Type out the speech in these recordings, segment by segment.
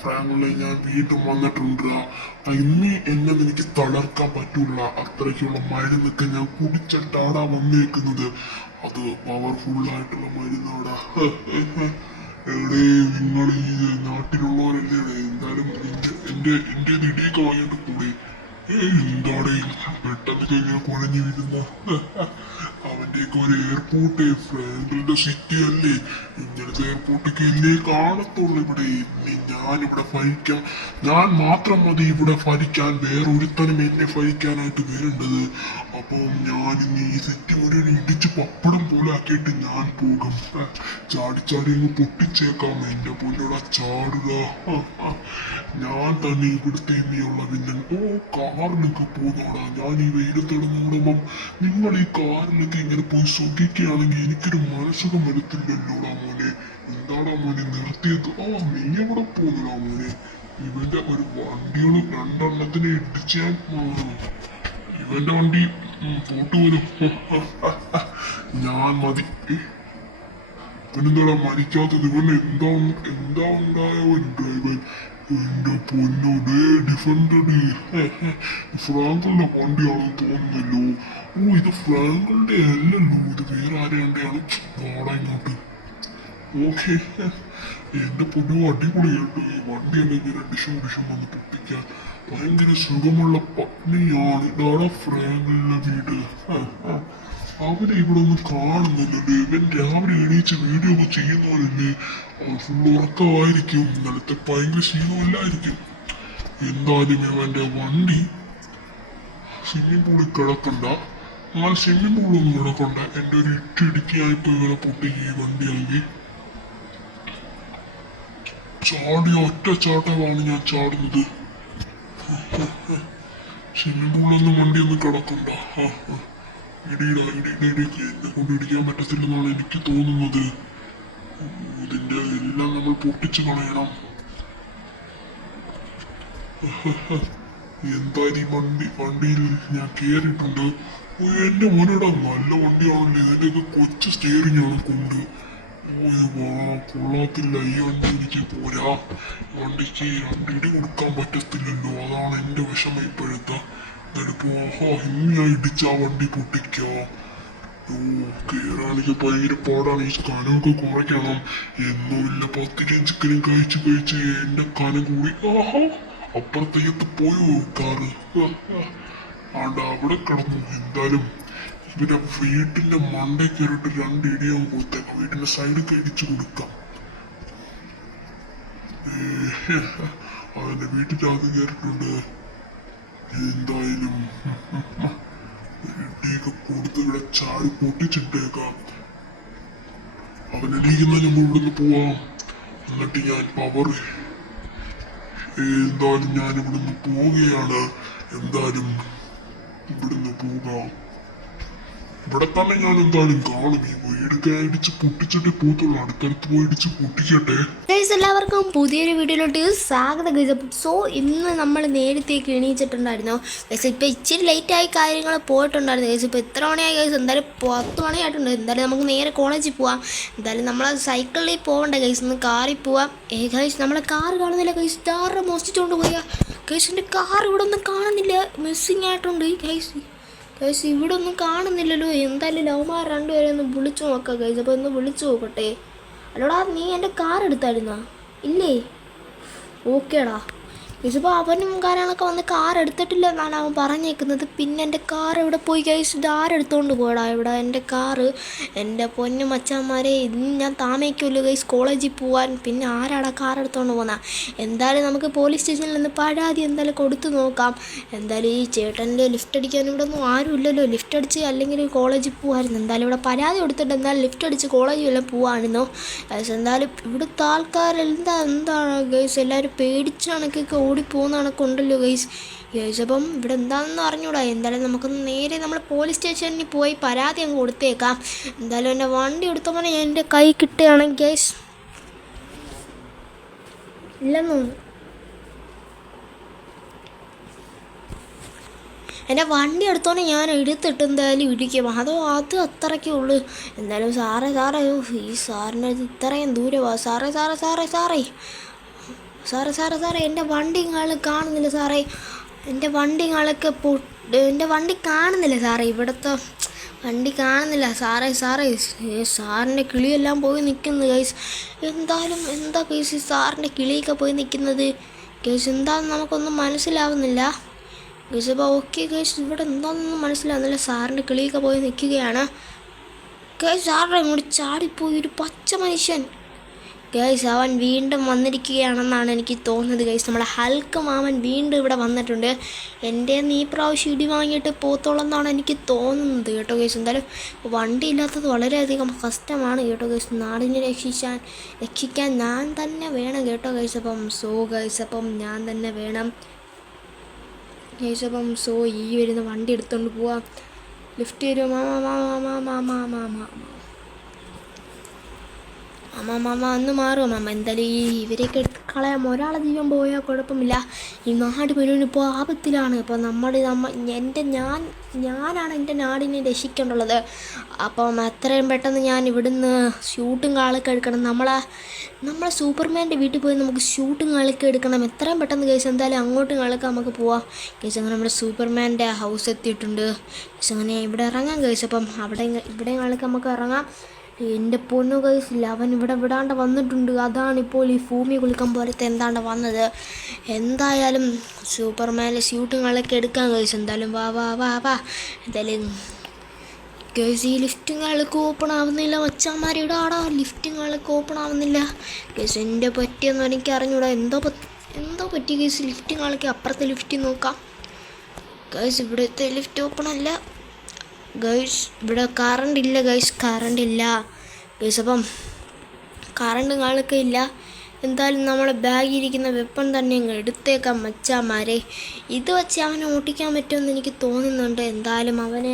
ഫ്രാങ്കുള്ള ഞാൻ വീണ്ടും വന്നിട്ടുണ്ട്. ഇന്ന് എന്നെ എനിക്ക് തളർക്കാൻ പറ്റൂല. അത്രയ്ക്കുള്ള മരുന്നൊക്കെ ഞാൻ കുടിച്ചിട്ടാടാ വന്നേക്കുന്നത്. അത് പവർഫുൾ ആയിട്ടുള്ള മരുന്നാടാ. എവിടെ നിങ്ങൾ ഈ നാട്ടിലുള്ളവരല്ലേ? എന്തായാലും എന്റെ ഇടിയൊക്കെ വാങ്ങിയിട്ട് കൂടി. എന്താണ് പെട്ടെന്ന് ഇങ്ങനെ കുഴഞ്ഞു വീഴുന്ന? അവന്റെയൊക്കെ ഒരു എയർപോർട്ട് ഫ്രാങ്കിളുടെ സിറ്റി അല്ലേ? ഇങ്ങനത്തെ എയർപോർട്ടൊക്കെ ഇല്ലേ കാണത്തുള്ളൂ ഇവിടെ. ഇനി ഞാനിവിടെ ഭരിക്കാം. ഞാൻ മാത്രം മതി ഇവിടെ ഭരിക്കാൻ. വേറൊരുത്തനും എന്നെ ഭരിക്കാനായിട്ട് വരേണ്ടത്. അപ്പം ഞാൻ ഇനി ഈ സിറ്റി മുഴുവൻ ഇടിച്ച് പപ്പടം പോലെ ആക്കിയിട്ട് ഞാൻ പോകും. ചാടി ചാടി അങ്ങ് പൊട്ടിച്ചേക്കാം. എന്റെ പൊന്നോടാ ചാടുക. ഞാൻ തന്നെ ഇവിടുത്തെ ഇനിയുള്ള വില്ലൻ. ഓ, കാറിലൊക്കെ പോകുന്നോടാ. ഞാൻ ഈ വെയിലത്തിടന്നോടുമ്പം നിങ്ങൾ ഈ കാറിലൊക്കെ ഇങ്ങനെ പോയി സുഖിക്കുകയാണെങ്കിൽ എനിക്കൊരു മനസ്സുഖം വരത്തില്ലല്ലോടാ മോനെ. എന്താടാ മോനെ നിർത്തിയത്? നീ എവിടെ പോകുന്നടാ മോനെ? ഇവന്റെ ഒരു വണ്ടികൾ രണ്ടെണ്ണത്തിനെ ഇടിച്ച് ഇവന്റെ വണ്ടി പോട്ടുപോലും. ഞാൻ മതി. ഇവനെന്താടാ മരിക്കാത്തത്? ഇവൻ എന്താ ഉണ്ടായോ ഡ്രൈവർ? എന്റെ പൊന്നോടെ ഡിഫൻഡഡ് ഫ്രാങ്കളുടെ വണ്ടിയാണെന്ന് തോന്നുന്നല്ലോ. ഇത് ഫ്രാങ്കളുടെ അല്ലല്ലോ, ഇത് വേറെ ആരെയാണ്ടാണ്. നാടാ ഇങ്ങോട്ട്. ഓക്കെ, എന്റെ പൊന്നു അടിപൊളിയായിട്ട് ഈ വണ്ടിയല്ല ഇങ്ങനെ ഡിഷം വന്ന് പൊട്ടിക്കാൻ. ഭയങ്കര സുഖമുള്ള പത്നിയാണ്. ഇതാണ് ഫ്രാങ്കളുടെ വീട്. അവനെ ഇവിടെ ഒന്നും കാണുന്നില്ലല്ലേ? ഇവൻ രാവിലെ എണീച്ച് വീഡിയോ ഒക്കെ ചെയ്യുന്നവരല്ലേ? ഫുൾ ഉറക്കമായിരിക്കും. ഇന്നലത്തെ ഭയങ്കര ശീലമല്ലായിരിക്കും. എന്തായാലും ഇവന്റെ വണ്ടി സ്വിമ്മിംഗ് പൂളിൽ കിടക്കണ്ട. എന്നാൽ സ്വിമ്മിംഗ് പൂളൊന്നും കിടക്കണ്ട. എന്റെ ഒരു ഇട്ടിടിക്കായിപ്പോ ഇവനെ പൊട്ടിക്ക് ഈ വണ്ടിയാണെങ്കിൽ. ചാടി ഒറ്റ ചാട്ടമാണ് ഞാൻ ചാടുന്നത്. സ്വിമ്മിംഗ് പൂളിലൊന്നും വണ്ടിയൊന്നും കിടക്കണ്ട. ഇടിയിടാ എന്നെ കൊണ്ട് ഇടിക്കാൻ പറ്റത്തില്ലെന്നാണ് എനിക്ക് തോന്നുന്നത്. ഇതിന്റെ എല്ലാം നമ്മൾ പൊട്ടിച്ചു കളയണം. എന്തായാലും വണ്ടിയിൽ ഞാൻ കേറിയിട്ടുണ്ട്. എന്റെ മോനോടാ നല്ല വണ്ടിയാണല്ലോ. ഇതിന്റെയൊക്കെ കൊച്ചു സ്റ്റിയറിംഗ് ആണ് കൊണ്ട്. കൊള്ളാത്തില്ല. ഈ വണ്ടി എനിക്ക് പോരാ. വണ്ടിക്ക് രണ്ടിടി കൊടുക്കാൻ പറ്റത്തില്ലല്ലോ. അതാണ് എന്റെ വിഷമം ഇപ്പോഴത്തെ. എന്നിട്ടിപ്പോ ഇനി ഞാൻ ഇടിച്ച ആ വണ്ടി പൊട്ടിക്കാം. കേറാണെങ്കിൽ ഭയങ്കര പാടാണ്. ഈ കനമൊക്കെ കുറയ്ക്കണം. എന്നുമില്ല 10 ചിക്കനും കഴിച്ച് എന്റെ കനം കൂടി. അപ്പുറത്തേക്ക് പോയോ കാറ്? അവിടെ കിടന്നു. എന്തായാലും ഇവരെ വീട്ടിന്റെ മണ്ടേ കയറിട്ട് 2 ഇടിയും കൊടുത്തേക്കാം. വീട്ടിന്റെ സൈഡൊക്കെ ഇടിച്ചു കൊടുക്കാം. അവന്റെ വീട്ടിലാകെ കയറിയിട്ടുണ്ട്. എന്തായാലും ഇടിയൊക്കെ കൊടുത്ത് ഇവിടെ ചാടി പൊട്ടിച്ചിട്ടേക്കാം. അവനെണീക്കുന്നതിന് മുമ്പ് ഇവിടുന്ന് പോവാം. എന്നിട്ട് ഞാൻ എന്തായാലും ഞാൻ ഇവിടുന്ന് പോവുകയാണ്. എന്തായാലും ഇവിടുന്ന് പോകാം. ഇവിടെ തന്നെ ഞാൻ എന്തായാലും കാണും. ഈ വീടൊക്കെ ഇടിച്ച് പൊട്ടിച്ചിട്ടേ പോത്തുള്ളൂ. അടുത്തടുത്ത് പോയി ഇടിച്ച് പൊട്ടിക്കട്ടെ. എല്ലാവർക്കും പുതിയൊരു വീഡിയോയിലോട്ട് സ്വാഗതം. സോ ഇന്ന് നമ്മൾ നേരത്തേക്ക് എണീച്ചിട്ടുണ്ടായിരുന്നു. ഇപ്പം ഇച്ചിരി ലേറ്റായി കാര്യങ്ങൾ പോയിട്ടുണ്ടായിരുന്നു. ഇപ്പോൾ എത്ര മണിയായി? എന്തായാലും 10 മണിയായിട്ടുണ്ട്. എന്തായാലും നമുക്ക് നേരെ കോളേജിൽ പോവാം. എന്തായാലും നമ്മൾ സൈക്കിളിൽ പോകണ്ട ഗൈസ്, ഇന്ന് കാറിൽ പോവാം. ഗൈസ് നമ്മളെ കാർ കാണുന്നില്ല ഗൈസ്. കാറ് മോഷ്ടിച്ചുകൊണ്ട് പോയാ ഗൈസ്. എൻ്റെ കാർ ഇവിടെ ഒന്നും കാണുന്നില്ല. മിസ്സിങ് ആയിട്ടുണ്ട് ഗൈസ്. ഗൈസ് ഇവിടെ ഒന്നും കാണുന്നില്ലല്ലോ. എന്തായാലും ലവ്മാർ രണ്ടുപേരെ ഒന്ന് വിളിച്ചു നോക്കാം ഗൈസ്. അപ്പോൾ ഒന്ന് വിളിച്ചു നോക്കട്ടെ. അല്ലോടാ, നീ എൻ്റെ കാർ എടുത്തായിരുന്നാ? ഇല്ലേ? ഓക്കേടാ. ഇതിപ്പോൾ അവനും കാര്യങ്ങളൊക്കെ വന്ന് കാർ എടുത്തിട്ടില്ല എന്നാണ് അവൻ പറഞ്ഞേക്കുന്നത്. പിന്നെ എൻ്റെ കാർ ഇവിടെ പോയി ഗൈസ്? ഇത് ആരെടുത്തോണ്ട് പോയടാ ഇവിടെ എൻ്റെ കാറ്? എൻ്റെ പൊന്നു മച്ചാന്മാരെ, ഇന്ന് ഞാൻ താമസിക്കുമല്ലോ ഗൈസ് കോളേജിൽ പോവാൻ. പിന്നെ ആരാടാ കാർ എടുത്തോണ്ട് പോകുന്ന? എന്തായാലും നമുക്ക് പോലീസ് സ്റ്റേഷനിൽ നിന്ന് പരാതി എന്തായാലും കൊടുത്തു നോക്കാം. എന്തായാലും ഈ ചേട്ടൻ്റെ ലിഫ്റ്റ് അടിക്കാൻ ഇവിടെ ഒന്നും ആരും ഇല്ലല്ലോ. ലിഫ്റ്റ് അടിച്ച് അല്ലെങ്കിൽ കോളേജിൽ പോകാമായിരുന്നു. എന്തായാലും ഇവിടെ പരാതി കൊടുത്തിട്ട് എന്തായാലും ലിഫ്റ്റ് അടിച്ച് കോളേജിൽ വല്ലതും പോവാമായിരുന്നു ഗൈസ്. എന്തായാലും ഇവിടുത്തെ എന്താണ് ഗൈസ്, എല്ലാവരും പേടിച്ച കണക്കൊക്കെ ഓടിപ്പോകുന്ന കണക്കുണ്ടല്ലോ ഗൈസ്. അപ്പം ഇവിടെ എന്താണെന്ന് അറിഞ്ഞൂടാ. എന്തായാലും നമുക്കൊന്ന് നേരെ നമ്മൾ പോലീസ് സ്റ്റേഷനിൽ പോയി പരാതി അങ്ങ് കൊടുത്തേക്കാം. എന്തായാലും എൻ്റെ വണ്ടി എടുത്തപ്പോൾ എൻ്റെ കൈ കിട്ടുകയാണെങ്കിൽ ഗൈസ് ഇല്ലെന്നു എൻ്റെ വണ്ടി എടുത്തോണ്ട് ഞാൻ എടുത്തിട്ട് എന്തായാലും ഇടിക്കും. അത് അത്രയ്ക്കേ ഉള്ളൂ. എന്തായാലും സാറേ ഈ സാറിൻ്റെ ഇത്രയും ദൂരമാണ്. സാറേ എൻ്റെ വണ്ടി നിങ്ങൾ കാണുന്നില്ല സാറേ. എൻ്റെ വണ്ടി കാണുന്നില്ല സാറേ. ഇവിടുത്തെ വണ്ടി കാണുന്നില്ല സാറേ. സാറിൻ്റെ കിളിയെല്ലാം പോയി നിൽക്കുന്നു ഗൈസ്. എന്തായാലും എന്താ ഗൈസ് സാറിൻ്റെ കിളിയൊക്കെ പോയി നിൽക്കുന്നത് ഗൈസ്? എന്താണെന്ന് നമുക്കൊന്നും മനസ്സിലാവുന്നില്ല ഗൈസ്. അപ്പോൾ ഓക്കെ ഗൈസ്, ഇവിടെ എന്താണെന്നൊന്നും മനസ്സിലാവുന്നില്ല. സാറിൻ്റെ കിളിയൊക്കെ പോയി നിൽക്കുകയാണ് ഗൈസ്. സാറിൻ്റെ ഇങ്ങോട്ട് ചാടിപ്പോയി ഒരു പച്ച മനുഷ്യൻ ഗൈസ്. അവൻ വീണ്ടും വന്നിരിക്കുകയാണെന്നാണ് എനിക്ക് തോന്നുന്നത് ഗൈസ്. നമ്മുടെ ഹൽക്ക് മാമൻ വീണ്ടും ഇവിടെ വന്നിട്ടുണ്ട്. എൻ്റെ ഈ പ്രാവശ്യം ഇടി വാങ്ങിയിട്ട് പോത്തോളെന്നാണ് എനിക്ക് തോന്നുന്നത് കേട്ടോ ഗൈസ്. എന്തായാലും വണ്ടി ഇല്ലാത്തത് വളരെയധികം കഷ്ടമാണ് കേട്ടോ ഗൈസ്. നാടിനെ രക്ഷിക്കാൻ ഞാൻ തന്നെ വേണം കേട്ടോ ഗൈസ്. അപ്പം ഞാൻ തന്നെ വേണം ഗൈസ്. ഈ വരുന്ന വണ്ടി എടുത്തുകൊണ്ട് പോവാം. ലിഫ്റ്റ് തരുമോ? മാമ ഒന്ന് മാറുമോ മാമ? എന്തായാലും ഇവരെയൊക്കെ എടുത്ത് കളയാം. ഒരാളെ ജീവൻ പോയാൽ കുഴപ്പമില്ല. ഈ നാട് മുഴുവൻ ഇപ്പോൾ ആപത്തിലാണ്. അപ്പോൾ ഞാനാണ് എൻ്റെ നാടിനെ രക്ഷിക്കേണ്ടുള്ളത്. അപ്പം എത്രയും പെട്ടെന്ന് ഞാൻ ഇവിടുന്ന് ഷൂട്ടും കാളൊക്കെ എടുക്കണം. നമ്മളെ സൂപ്പർമാൻ്റെ വീട്ടിൽ പോയി നമുക്ക് ഷൂട്ടും കാളൊക്കെ എടുക്കണം എത്രയും പെട്ടെന്ന് കേസ്. എന്തായാലും അങ്ങോട്ടും കാളൊക്കെ നമുക്ക് പോവാം കേസ്. അങ്ങനെ നമ്മുടെ സൂപ്പർമാൻ്റെ ഹൗസ് എത്തിയിട്ടുണ്ട് കേസ്. അങ്ങനെ ഇവിടെ ഇറങ്ങാം കേസ്. അപ്പം ഇവിടെ കാളൊക്കെ നമുക്ക് ഇറങ്ങാം. എൻ്റെ പൊന്നു കൈസില്ല, അവൻ ഇവിടെ വിടാണ്ട് വന്നിട്ടുണ്ട്. അതാണിപ്പോൾ ഈ ഭൂമി കുലുക്കം പോലത്തെ എന്താണ്ട് വന്നത്. എന്തായാലും സൂപ്പർമാൻ്റെ സ്യൂട്ടുകളൊക്കെ എടുക്കാൻ കഴിച്ചു. എന്തായാലും വാ. എന്തായാലും കേസ് ഈ ലിഫ്റ്റുകളൊക്കെ ഓപ്പൺ ആവുന്നില്ല. മച്ചാന്മാരിടാടാ, ലിഫ്റ്റുകളൊക്കെ ഓപ്പൺ ആവുന്നില്ല കേസ്. എൻ്റെ പറ്റിയെന്ന് എനിക്ക് അറിഞ്ഞൂടാ. എന്തോ പറ്റി കേസ്. ലിഫ്റ്റുകളൊക്കെ അപ്പുറത്തെ ലിഫ്റ്റ് നോക്കാം കേസ്. ഇവിടുത്തെ ലിഫ്റ്റ് ഓപ്പൺ അല്ല ഗൈസ്. ഇവിടെ കറണ്ട് ഇല്ല ഗൈസ്. അപ്പം കറണ്ട് കാളൊക്കെ ഇല്ല. എന്തായാലും നമ്മളെ ബാഗിരിക്കുന്ന വെപ്പൺ തന്നെ അങ്ങ് എടുത്തേക്കാം മച്ചാന്മാരെ. ഇത് വെച്ച് അവനെ ഓട്ടിക്കാൻ പറ്റുമെന്ന് എനിക്ക് തോന്നുന്നുണ്ട്. എന്തായാലും അവനെ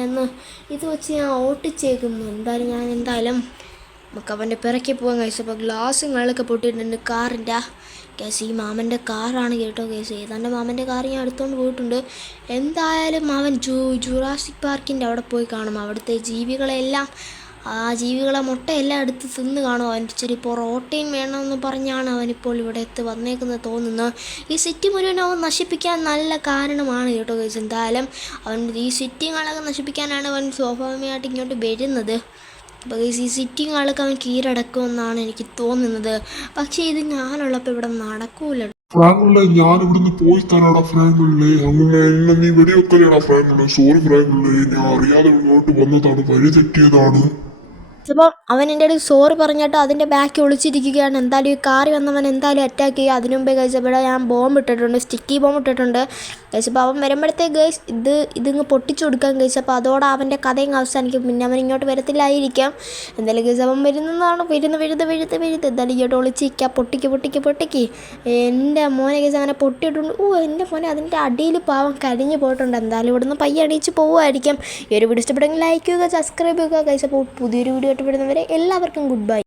ഇത് വെച്ച് ഞാൻ ഓട്ടിച്ചേക്കുന്നു. എന്തായാലും നമുക്ക് അവൻ്റെ പിറക്കി പോകാൻ കഴിച്ചു. അപ്പോൾ ഗ്ലാസും കാളൊക്കെ പൊട്ടിയിട്ടുണ്ട് കാറിൻ്റെ കേസ്. ഈ മാമൻ്റെ കാറാണ് കേട്ടോ കേസ്. ഏതാണ്ട് മാമൻ്റെ കാർ ഞാൻ എടുത്തുകൊണ്ട് പോയിട്ടുണ്ട്. എന്തായാലും അവൻ ജുറാസിക് പാർക്കിൻ്റെ അവിടെ പോയി കാണും. അവിടുത്തെ ജീവികളെ മുട്ടയെല്ലാം എടുത്ത് തിന്ന് കാണും. അവൻ ഇച്ചിരി പൊറോട്ടയും വേണമെന്ന് പറഞ്ഞാണ് അവനിപ്പോൾ ഇവിടെ വന്നേക്കുന്നത് തോന്നുന്നു. ഈ സിറ്റി മുഴുവൻ അവൻ നശിപ്പിക്കാൻ നല്ല കാരണമാണ് കേട്ടോ കേസ്. എന്തായാലും അവൻ ഈ സിറ്റികളൊക്കെ നശിപ്പിക്കാനാണ് അവൻ സ്വാഭാവികമായിട്ട് ഇങ്ങോട്ട് വരുന്നത്. അപ്പോൾ ഈ സിറ്റിങ്ങളൊക്കെ അവൻ കീഴടക്കുമെന്നാണ് എനിക്ക് തോന്നുന്നത്. പക്ഷേ ഇത് ഞാനുള്ളപ്പോൾ ഇവിടെ നടക്കൂല. ഫ്രാങ്കുള്ളേ, ഞാൻ ഇവിടുന്ന് പോയി തരാടാ ഫ്രാങ്കുള്ളേ. അങ്ങനെ എന്നെ നീ വെടിവെക്കലേടാ ഫ്രാങ്കുള്ളേ. സോറി ഫ്രാങ്കുള്ളേ, ഞാൻ അറിയാതെ ഇങ്ങോട്ട് വന്നതാണ്, വഴി തെറ്റിയതാണ്. അപ്പോൾ അവൻ എൻ്റെ അടുത്ത് സോറി പറഞ്ഞിട്ട് അതിൻ്റെ ബാക്കി ഒളിച്ചിരിക്കുകയാണ്. എന്തായാലും ഈ കാറി വന്നവൻ എന്തായാലും അറ്റാക്ക് ചെയ്യുക. അതിനു മുമ്പേ കഴിച്ചപ്പോൾ ഞാൻ ബോംബ് ഇട്ടിട്ടുണ്ട്, സ്റ്റിക്കി ബോംബ് ഇട്ടിട്ടുണ്ട് കഴിച്ചപ്പോൾ. അവൻ വരുമ്പോഴത്തേക്ക് ഗൈസ് ഇതിങ്ങ് പൊട്ടിച്ചു കൊടുക്കാൻ കഴിച്ചപ്പോൾ അതോടെ അവൻ്റെ കഥയും അവസാനിക്കും. പിന്നെ അവൻ ഇങ്ങോട്ട് വരത്തില്ലായിരിക്കാം. എന്തായാലും ഗൈസ് അവൻ വരുന്നതാണ്. വരുന്നത് എന്തായാലും ഇങ്ങോട്ട് ഒളിച്ചിരിക്കുക. പൊട്ടിക്ക് എൻ്റെ മോനെ ഗൈസ് അങ്ങനെ പൊട്ടിയിട്ടുണ്ട്. എൻ്റെ മോനെ അതിൻ്റെ അടിയിൽ പാവം കരിഞ്ഞു പോയിട്ടുണ്ട്. എന്തായാലും ഇവിടുന്ന് പയ്യെ അടിച്ച് പോവുമായിരിക്കും. ഈ ഒരു വീഡിയോ ഇഷ്ടപ്പെടുമെങ്കിൽ ലൈക്ക് ചെയ്യുക, സബ്സ്ക്രൈബ് ചെയ്യുക ഗൈസ്. അപ്പോൾ പുതിയൊരു വീഡിയോ ആയിട്ട് വരുന്നവരെ എല്ലാവർക്കും ഗുഡ് ബൈ.